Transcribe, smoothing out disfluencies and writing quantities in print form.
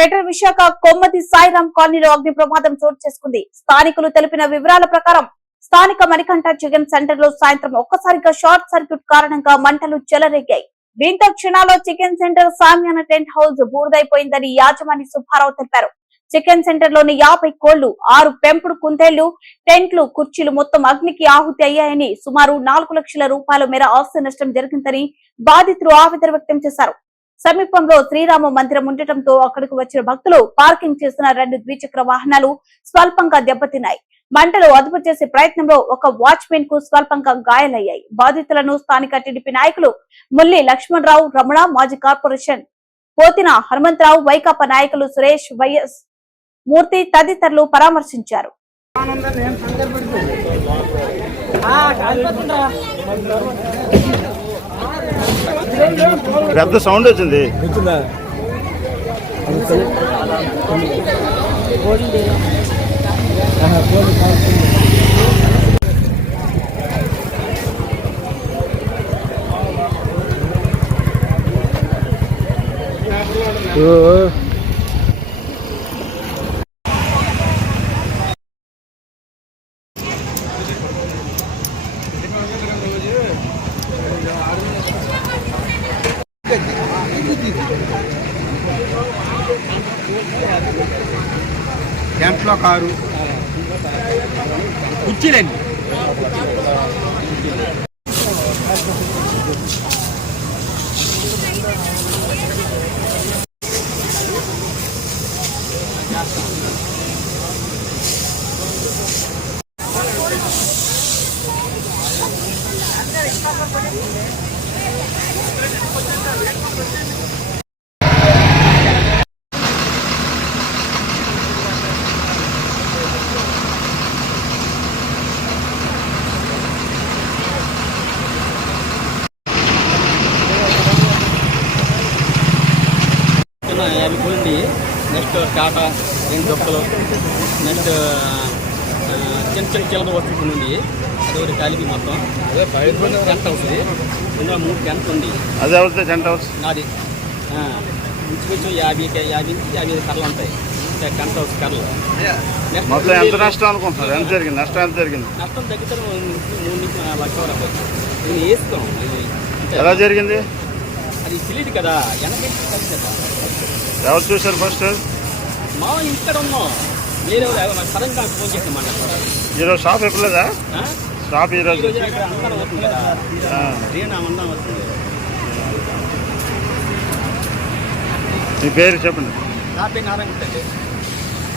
Greater Visakha కొమ్మతి Sairam కాలనీలో అగ్ని ప్రమాదం చోటు చేసుకుంది. స్థానికులు తెలిపిన వివరాల ప్రకారం స్థానిక మణికంఠ చికెన్ సెంటర్ లో సాయంత్రం ఒక్కసారిగా షార్ట్ సర్క్యూట్ కారణంగా మంటలు చెలరేగాయి. దీంతో క్షణాల్లో చికెన్ సెంటర్ సామ్యాన టెంట్ హౌస్ బూడిదైపోయిందని యాజమాని సుబ్బారావు తెలిపారు. చికెన్ సెంటర్ లోని 50 కోళ్లు, 6 పెంపుడు కుందేళ్లు, టెంట్లు, కుర్చీలు మొత్తం అగ్నికి ఆహుతి అయ్యాయని, సుమారు 4 లక్షల రూపాయల మేర ఆస్తి నష్టం జరిగిందని బాధితులు ఆవేదన వ్యక్తం చేశారు. సమీపంలో శ్రీరామ మందిరం ఉండటంతో అక్కడికి వచ్చిన భక్తులు పార్కింగ్ చేసిన 2 ద్విచక్ర వాహనాలు స్వల్పంగా దెబ్బతిన్నాయి. మంటలు అదుపు చేసే ప్రయత్నంలో ఒక వాచ్మెన్ కు స్వల్పంగా గాయాలయ్యాయి. బాధితులను స్థానిక టీడీపీ నాయకులు ముల్లి లక్ష్మణరావు, రమణ, మాజీ కార్పొరేషన్ పోతిన హనుమంతరావు, వైకాపా నాయకులు సురేష్, వైఎస్ మూర్తి తదితరులు పరామర్శించారు. పెద్ద సౌండ్ వచ్చింది. క్యాంప్లో కారు కుర్చీలండి. యాభై పోయింది. నెక్స్ట్ టాటా 2 దొక్కలు, నెక్స్ట్ చిన్న చిన్న చిల్లర వస్తువులు ఉంది. అదొకటి కలిపి మొత్తం టెంట్ హౌస్. ఇందులో 3 టెంట్ ఉంది. అదే అవుతుంది టెంట్ హౌస్ నాది. ఇంచుమించు 50 కర్రలు ఉంటాయి. టెంట్ హౌస్ కర్రలు. మొత్తం ఎంత నష్టం అనుకుంటున్నారు? ఎంత జరిగింది నష్టం? ఎంత జరిగింది నష్టం? తగ్గితే 3 నుంచి 4 లక్షల వరకు నేను వేస్తాం. ఎలా జరిగింది అది తెలియదు కదా. ఎవరు చూశారు ఫస్ట్? మా ఇక్కడ ఉన్నాం. వేరే సడన్గా ఫోన్ చేసామన్నా. ఈరోజు షాప్ ఎప్పుడలేదా? షాప్ ఈరోజు అంతా అవుతుంది కదా. అన్నా వస్తుంది. మీ పేరు చెప్పండి. నా పేరు నారాయణ.